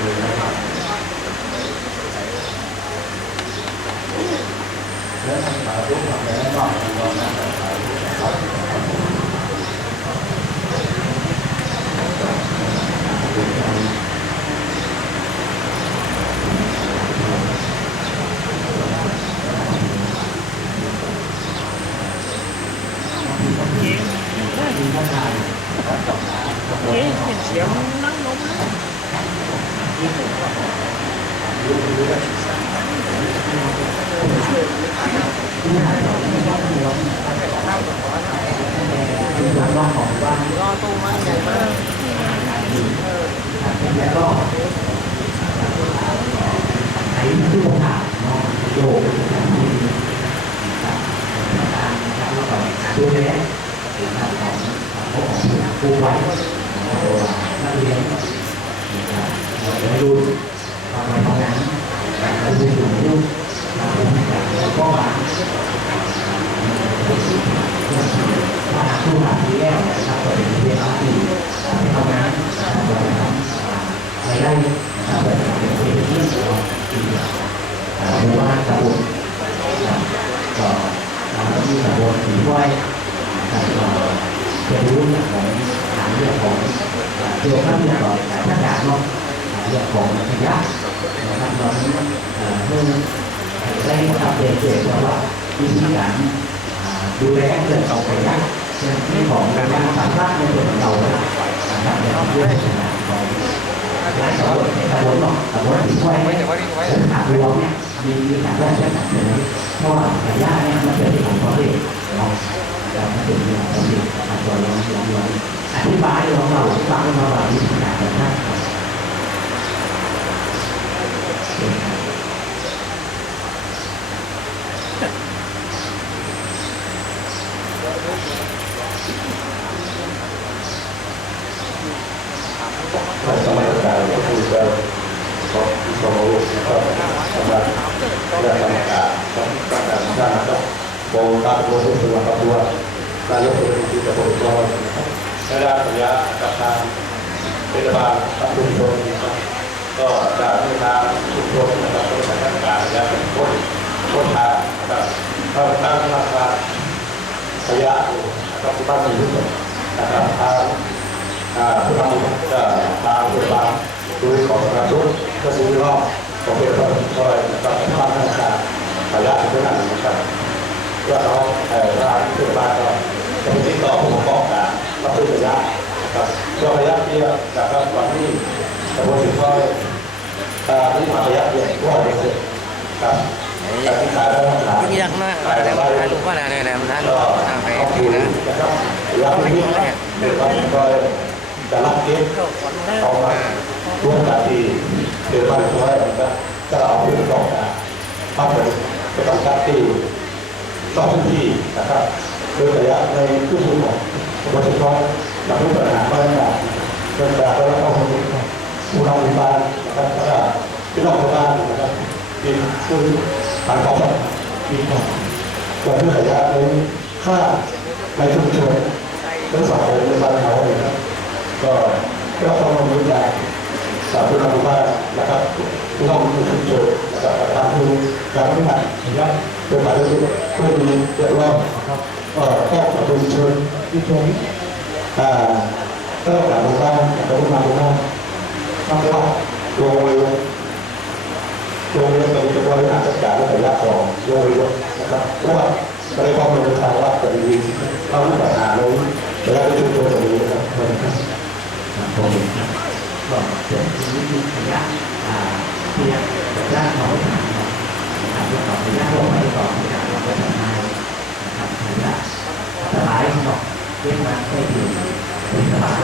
เอ๊ะเห็นเสียงนั่งลงนะ รอตัวมันใหญ่มาก แล้วก็ใช้ผู้ผ่านเนาะโยกการแล้วก็ดูแลของของ ครูไว้นักเรียนวัยรุ่นทำงานทำงานการดูสูงรุ่นแล้วก็มามาผู้ผ่านที่แรกนะครับก็เป็นเรียนอาชีพทำงานรายได้นะครับเป็นเป็นที่เราที่หมู่บ้านตะบุญก็มีตะบุญสีห้วยนะครับก็จะรู้เรื่องของฐานเรื่องของเกี่ยวกับเรื่องของสายพันธุ์เนาะ เรื่องของขยะนะครับตอนนี้เมื่อได้รับเรียนเกี่ยวกับว่าวิธีการดูแลเรื่องของขยะเรื่องของการสามารถในส่วนของเรานะครับในเรื่องของร้านตะบุญตะบุญเนาะตะบุญสีห้วยเนี่ยถามรวมเนี่ยมีมีการแยกแยะแบบนี้เพราะว่าขยะเนี่ยมันเป็นของเขาเองเนาะเราไม่ถึงเรื่องของสิ่งของตัวเราเราอธิบายของเราอธิบายของเราวิธีการแบบนั้นครับ ในสมัยการก็คือจะสอบที่สองลูกนะครับสำหรับเรื่องกรรมการต้องการการสร้างนะครับโบราณโบราณตัวกับตัวนายกรัฐมนตรีกับผู้ว่านะครับในด้านสัญญากับทางเทศบาลกับชุมชนนะครับก็จะมีทางชุมชนนะครับบริษัทราชการและเป็นคนคนทางนะครับ ก็ตั้งราคาระยะอยู่นะครับที่บ้านมีทุกคนนะครับทางผู้ทำจะตามตัวตามดูของกระตุ้นก็ซื้อรอบของเป็นคนช่วยนะครับความธนาคารระยะที่นั้นนะครับเพื่อเขาเอ่อร้านที่บ้านก็จะไปติดต่อผู้ประกอบการรับซื้อระยะครับช่วงระยะที่นะครับวันที่ตะบนสิงห์ค่อยที่มาระยะเดียวว่าเดียวครับ แต่ที่ขายได้ขายมีดังมากแต่ว่าถ่ายรูปว่าอะไรนะมันถ่ายรูปทางไปดีนะนะครับรับที่เดี๋ยวก็จะรับเก็บก็ขวัญแรกเอามาร่วมกันที่เดือนวันร้อยนะครับจะเอาผู้ประกอบการเข้าไปประกอบการที่ต้องพื้นที่นะครับโดยระยะในพื้นที่ของโดยเฉพาะนักวิปัสสนาบ้านต่างเรื่องการแล้วก็ผู้ผู้นำบ้านนะครับแล้วก็พี่น้องชาวบ้านนะครับมีผู้ ผ่านของมีของส่วนที่ระยะในค่าในชุมชนทั้งสองในบ้านเขาเนี่ยนะครับก็ก็ต้องมาดูแลสาธุธรรมบ้านะครับต้องมีชุมชนนะครับตามดูการพัฒนานะครับโดยการเรียนเพื่อมีเรียกว่านรับก็ครอบครัวชุมชนที่ตรงนี้อ่าก็กลับมาบ้านกลับมาบ้านมากว่าโรงเรียน โรงเรียนเป็นบริหารจัดการและแต่ละของโรงเรียนนะครับเพราะว่าในความเป็นทางว่าเป็นดีเข้าที่ปัญหาเลยแล้วก็ชุมชนตรงนี้นะครับผมก็เกิดวิธีขยะอ่าที่ด้านของทางนะครับแล้วก็ขยะลงไปต่อที่การเราก็ทำให้นะครับขยะสบายเนาะเรียกมาได้ดีเป็นสบาย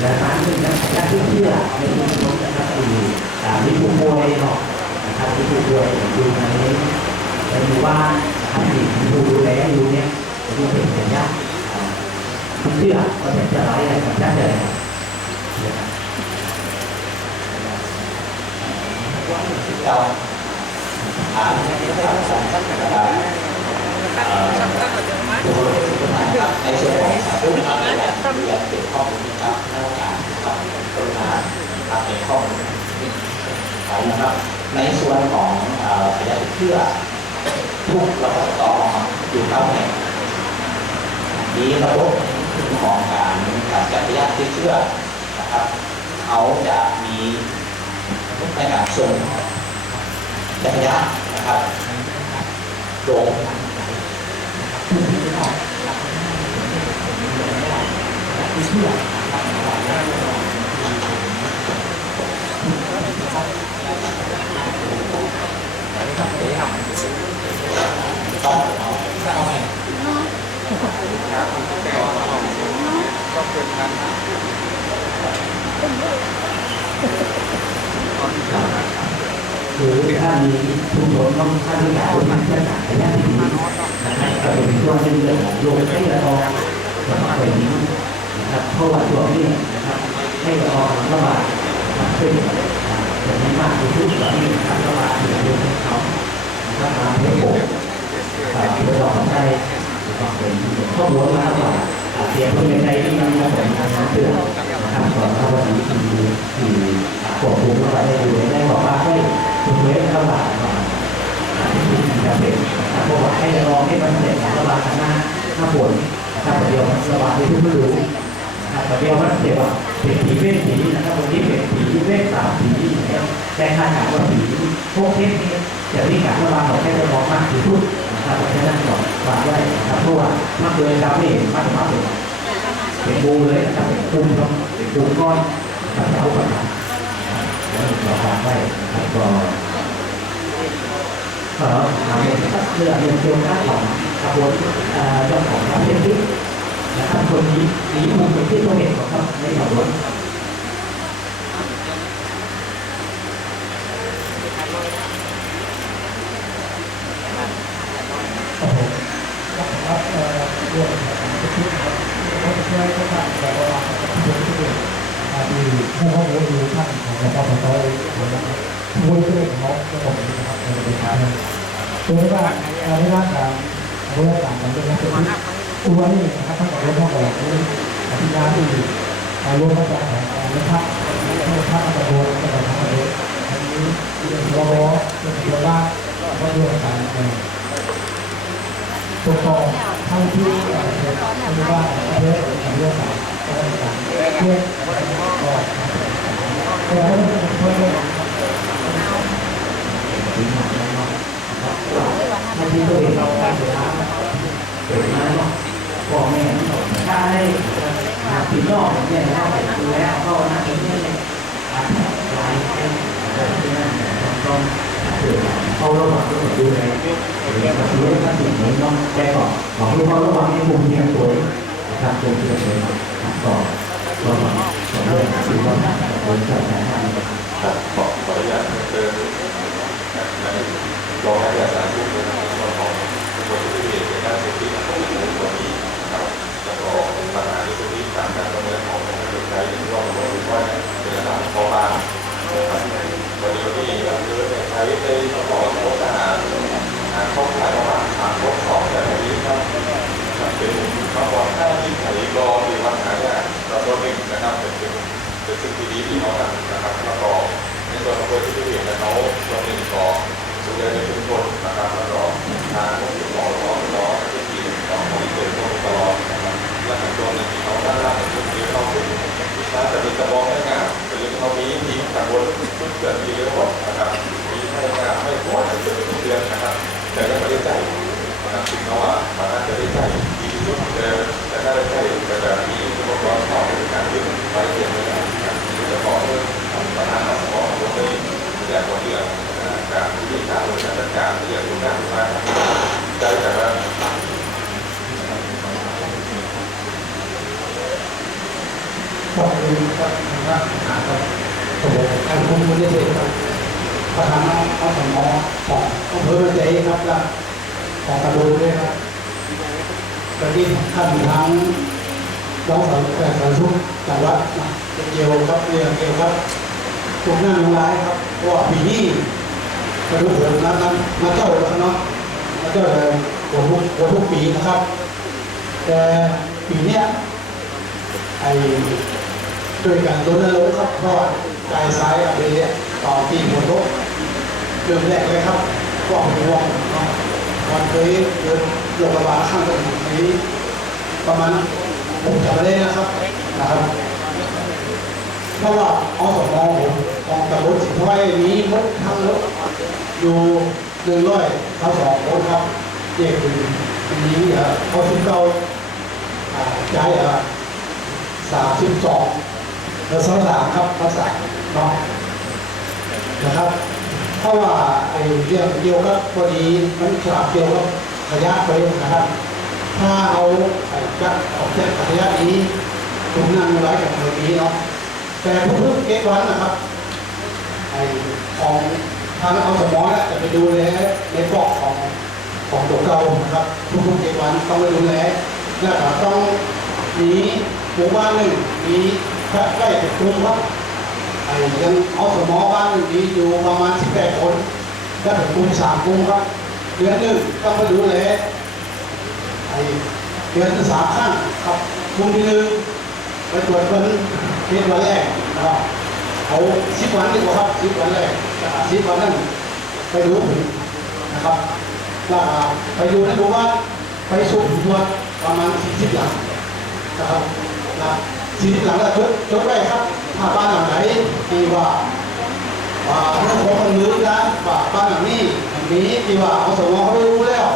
และร้านนี้นะขยะที่เชื่อในชุมชนนะครับคืออ่ามีผู้ป่วยเนาะนะครับมีผู้ป่วยอยู่ในในหมู่บ้านนะครับที่มีดูดูแลอยู่เนี่ยจะเป็นขยะอ่าเชื่อว่าจะจะร้ายอะไรกับชาติเลยเราอ่านในเรื่องสำคัญนะครับสำคัญกว่าเดิมไหมในส่วนของ สาธุนะครับและที่เกี่ยวข้องกับเรื่องการกับกรุณาครับช้นะครับ ในส่วนของเอ่อขยะติเชื้อทุกระบบต่ออยู่เท่าแห่งมีระบบของการการจัดขยะติเชื้อนะครับเขาจะมีในการส่งจัดขยะนะครับลง หรือถ้ามีชุมชนต้องค่าที่อยากเป็นเพื่อนหาขยะที่ดีนะครับก็เป็นช่วงที่เรื่องของโรคให้ละอองแล้วก็เป็นะครับเพราะว่าช่วนี้นะครับให้ละอองระบาดขึ้นอย่างนี้มากที่สุดตอนนี้การระบาดอยู่ในเขานะครับมาเพื่อโบกเพื่อรอใจก็เป็นข้อมูลมากกว่าเสียงคนในใจที่มันมีผลทางการเตือนนะครับก่อนหน้าวันนี้ที่ที่ควบคุมเข้าไปได้อยู่ได้บอกว่าให้คุณเวทระบาดก่อนที่จะเป็นเพราะว่าให้ลองให้มันเสร็จระบายหน้าหน้าฝน นะครับเดียวมันระบายที่ทุกฤดูนะครับเดียวมันเดี๋ยวเป็นผีเวทผีนะครับวันนี้เป็นผีเวทสามผีแต่ถ้าหากว่าผีพวกเทพนี้จะมีการระบายของแค่จะมองมากที่สุดนะครับเพราะฉะนั้นก่อนฝากไว้นะครับเพราะว่ามันเลยทำให้เห็นมันมากเป็นเป็นบูเลยนะครับเป็นปุ่มครับเป็นปุ่มก้อนนะครับเอาแล้วเราฝากไว้นะครับก็ขอถามเรื่องเรื่องเรื่องเกี่ยวกับของกระบวนเอ่อเรื่องของการ ครับคนนี้มีมุมเป็นที่ตัวเองของเขาในกระบวนครับเอ่อเรื่องของการคิดนะครับก็จะช่วยให้ท่านแต่ว่านที่เป็นอ่าที่ผู้ข้อมูลดูท่านของเราพอต่อยนะครับผู้ช่วยของเขาก็ตรงนี้นะครับในบริการตัวนี้ว่าเอ่อในด้าน ตัวนี้นะครับท่านกับเรื่องของเราที่อธิการที่อ่ารวมกันจากการเรื่องพักเรื่องพักกระบวนการทำงานอันนี้เรื่องรอเรื่องเรื่องว่าก็เรื่องการเอ่อตัวกองเท่าที่เอ่อเป็นไม่ว่าประเทศหรือเรื่องต่างๆก็ได้ต่างเพื่อก็แต่ว่าเพื่อในที่ตัวเองเราการเสียเกิดมา เนาะพ่อแม่ใช่ปีนอกเนี่ยเราไปดูแลเขานะเองเนี่ยการลายเป็นที่นั่นต้องเขาระวังต้องดูแลมาดูแลสิ่งนี้ต้องแก้ก่อนของลูกเขาระวังให้มุมเที่สวยนะครับตัวที่สวยก่อนระวังส่วนเรื่องสิ่งที่เราโดนจัดการครับขอขออนุญาตเติมในรองอาจารย์ทุกในส่วนของคนที่มีเหตุการณ์เสพติดของผู้ในส่วนนี้ครับแล้วก็ปัญหา ในส่วนนี้ตามการประเมินของนักวิจัยที่ว่าเราดูว่าเป็นระดับพอบางนะครับวันนี้ที่เราเจอในใช้ในของของทหารเข้าข่ายประมาณสามทดสอบแต่นี้ครับเป็นคำว่าถ้าที่ไขรอหรือปัญหาเนี่ยเราตัวหนึ่งนะครับเป็นเป็นสิ่งที่ดีที่เขาทำ กิดมีเยอะหมดนะครับมีให้งานไม่พอจะเป็นเดือนนะครับ แต่ก็ไม่ได้ใจนะครับถึงเขาว่ามันน่าจะได้ใจดีที่สุดแต่แต่ถ้าได้ใจแต่แบบนี้ผู้ปกครองขอเป็นการยื่นไปเขียนเลยนะครับที่จะขอเรื่อปัญหาสมองของตัวเองแต่คนเรื่องการที่มีการบริหารจัดการที่อย่างรุนแรงมากใจแต่ว่าขอบคุณครับ ผมทางคุณไม่ได้เลยครับประธานเอาสมอของอำเภอใจครับและของตะลุยด้วยครับกระดิ่งท่านทั้งร้องสารแต่สารทุกจังหวัดเกี่ยวครับเรื่องเกี่ยวครับทุกหน้าหนุร้ายครับเพราะว่าปีนี้กระดูกเหินนั้นนั้นมาเจ้าแล้วเนาะมาเจ้าเลยหัวทุกหัวทุกปีนะครับ แต่ปีเนี้ยไอ้ด้วยการรณรงค์ครับเพราะ กายซ้ายอะไรเนี่ยตอตีหัวโต๊ะเริ่มแรกเลยครับก็ห่วงเนะวันเคยเดินโรงพยาบาลข้างถนนนี้ประมาณผมจำไม่ได้นะครับนะครับเพราะว่าเอาสมองผมกองกับรถสิบไว้นี้รถทั้งรถอยู่หนึ่งร้อยเขาสองคนครับเด็กอยู่ปีนี้อะเขาสิบเก้าอ่าใจอะสามสิบสอง แล้วสองสามครับภาษาเนาะนะครับ เพราะว่าไอ้เรื่องเดียวกับพอดีมันฉลาดเดียวกับขยะไปนะครับถ้าเอาไอ้จักออกจากขยะนี้ตรงนั้นไว้กับตรงนี้เนาะแต่ทุกๆเก็บวันนะครับไอ้ของทางเอาสมองเนี่ยจะไปดูแลในฟอกของของตัวเก่านะครับทุกๆเก็บวันต้องไปดูแลแล้วก็ต้องมีหมู่บ้านหนึ่งมี ค่ใกล้ติดกรุงครับไอ้ยังเอาสมอบ้านหนึ่งมีอยู่ประมาณ18คนแล้วถึงกรุงสามกรุงครับ เดือนหนึ่งต้องไปดูแลไอ้เดือนที่สามครั้งครับกรุงที่หนึ่งไปตรวจคนเป็นวันแรกนะครับเอาสิบวันดีกว่าครับสิบวันแรกสิบวันนั้นไปดูผลนะครับว่าไปดูนะดูว่าไปสูบตรวจประมาณสี่สิบหลังนะครับนะ สี่สิบหลังแล้วจดจดไว้ครับถ้าบ้านหลังไหนที่ว่าว่าเรื่องของคนมือนะว่าบ้านหลังนี้หลังนี้ที่ว่าเอาสมองเขารู้แล้ว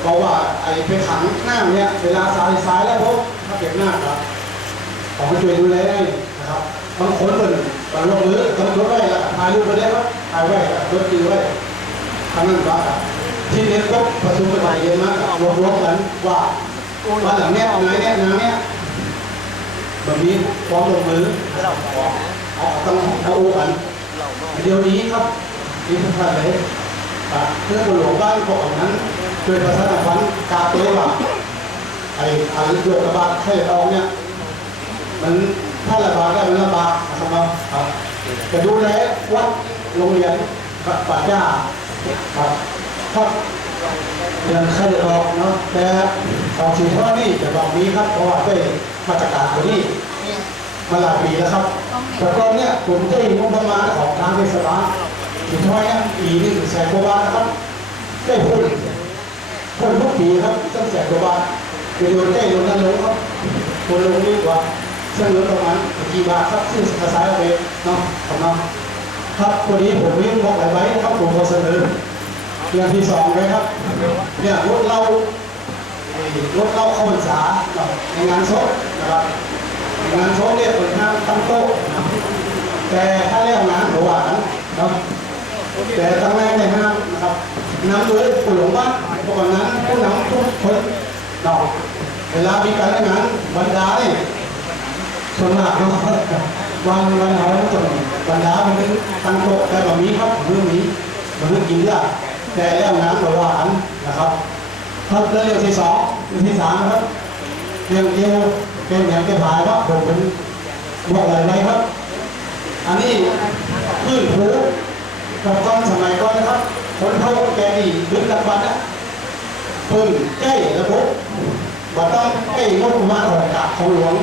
เพราะว่าไอ้ไปขังหน้าเนี่ยเวลาสายสายแล้วพบถ้าเก็บหน้าครับของมาช่วยดูแลนะครับบางคนเป็นบางลงมือต้องรถไว้ละถ่ายรูปไปได้ครับถ่ายไว้รถดีไว้ทำนั่นว่าที่เนี้ก็ประชุมกันใหม่เย็นมากรวมรวมกันว่าบ้านหลังเนี้ยไหนเนี้ยนางเนี้ย แบบนี้พร้อมลงมือเอาต้องเอาอูกันเดี๋ยวนี้ครับที่สำคัญเลยเพื่อนหลวงบ้านของนั้นโดยประชาสัมพันกาเต้ว่าไอ้อันโรคระบาดไข้เอาเนี่ยมันถ้าระบาดได้มันระบาดนะครับครับจะดูแลวัดโรงเรียนกับป่าจ้าครับครับ ยังใครออกเนาะแต่ของสีท่อนี่จะบอกนี้ครับเพราะว่าได้มาตรการตัวนี้มาหลายปีแล้วครับแต่ก่อนเนี่ยผมได้งบประมาณของทางเทศบาลสีท่อเนี่ยปีนึงแสนกว่าบาทนะครับได้พูดพูดทุกปีครับตั้งแสนกว่าบาทเดี๋ยวได้ลงนั้นลงครับคนลงนี่กว่าเสนอประมาณกี่บาทครับซึ่งกระสายเอาไปเนาะครับเนาครับวันนี้ผมเรียนบอกหลายไว้ครับผมขอเสนอ เรื่องที่สองเลยครับเนี่ยรถเรารถเราเข้าพรรษาเนาในงานศพนะครับงานศพเนี่ยเปิดห้างตั้งโต๊ะแต่ถ้าเรียกงานหัวหวานนะแต่ตั้งแรกในห้างนะครับน้ำโดยผู้หลวงบ้านเพราะวันนั้นผู้นำทุกคนเนาเวลามีการงานบรรดาเนี่ยส่วนมากเนาะวันวันเอาส่วนบรรดามันเป็นตั้งโต๊ะแต่แบบนี้ครับมื้อนี้มันเรื่องกินยาก แต่แล้วน้ำหวานนะครับครับแล้วเรื่องที่สองเรื่องที่สามนะครับเรื่องเดียวเป็นอย่างที่ผายครับผมเป็นบอกอะไรไหมครับ อันนี้พื้นผูกับตอนสมัยก่อนนะครับคนเท่าแกนี่ดึกกันวันนะเพิ่งใกล้ระบบว่าต้องใกล้งบประมาณของกาของหลวง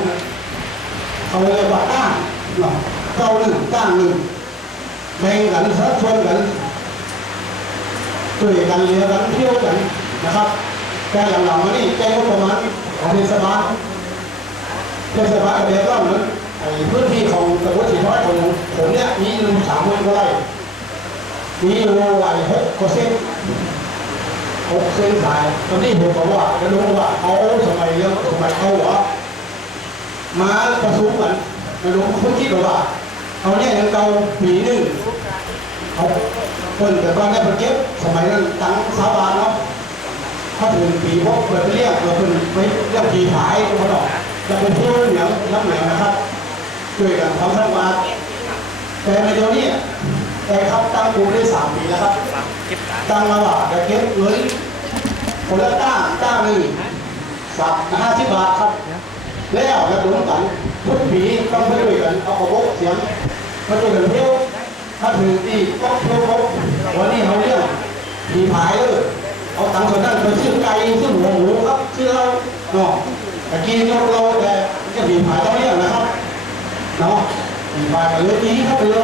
เขาเรียกว่าตั้งเนาะเก้าหนึ่งตั้งหนึ่งแบ่งกันชักชวนกัน ช่วยกันเลี้ยงกันเที่ยวกันนะครับแต่หลังๆมานี่แจ้งบประมาณของเทศบาลเทศบาลก็เดือดร้อนเหมือนไอ้พื้นที่ของตะบนสีน้อยของผมเนี่ยมีหนึ่สามหมื่นกว่าไร่มีอยู่ไร่หกกว่าเส้นหกเส้นสายตอนนี้ผมบอกว่าจะรู้ว่าเอาสมัยเรื่องสมัยเขาหรอมาประชุมกันไม่รู้คนคิดว่าเอาเนี่ยยังเก่าปีหนึ่งเขา เพิ่นแต่ว่าได้ประเก็บสมัยนั้นตั้งสาบานเนาะถ้าถึงปีพวกเปิดไปเรียกเราเพิ่นไปเรียกปีขายเขาหรอกจะเป็นผู้เหนียวรับเหนียวนะครับช่วยกันทำสักบาทแต่ในเดี๋ยวนี้แต่ครับตั้งกลุ่มได้สามปีแล้วครับตั้งมาว่าจะเก็บเงินคนละตั้งตั้งหนึ่งสามห้าสิบบาทครับ แล้วกระตุ้นกันทุกปีต้องไปด้วยกันเอากระบเสียงมาช่วยกันเที่ยว ถ้าถึงที่ก็เที่ยวครบวันนี้เขาเรื่องผีผายเลยเอาตังค์ส่วนนั้นไปซื้อไก่ซื้อหมูหมูครับซื้อเราเนาะตะกี้ยกเราแต่จะผีผายต้องเรียกนะครับเนาะผีผายเลยดีครับไปเรา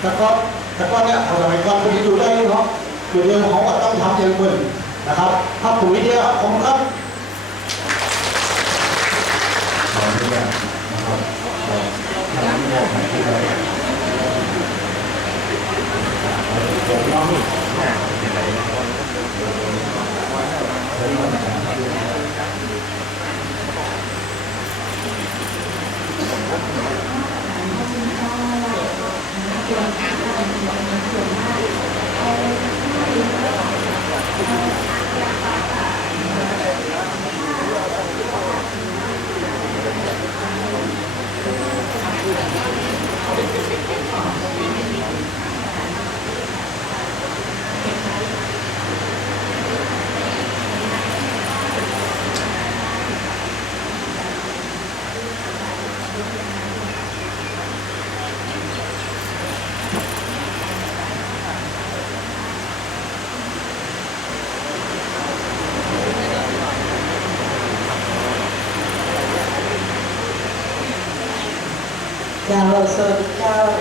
แต่ก็แต่ก็เนี่ยสมัยก่อนคนที่ดูได้เนาะอยู่เดียวเขาก็ต้องทำอย่างเบิ่นนะครับภาปุ๋ยเดียวผมครับขออนุญาตนะครับของที่เราผมน้องนี่เรนะครับเจ้า สวั สดี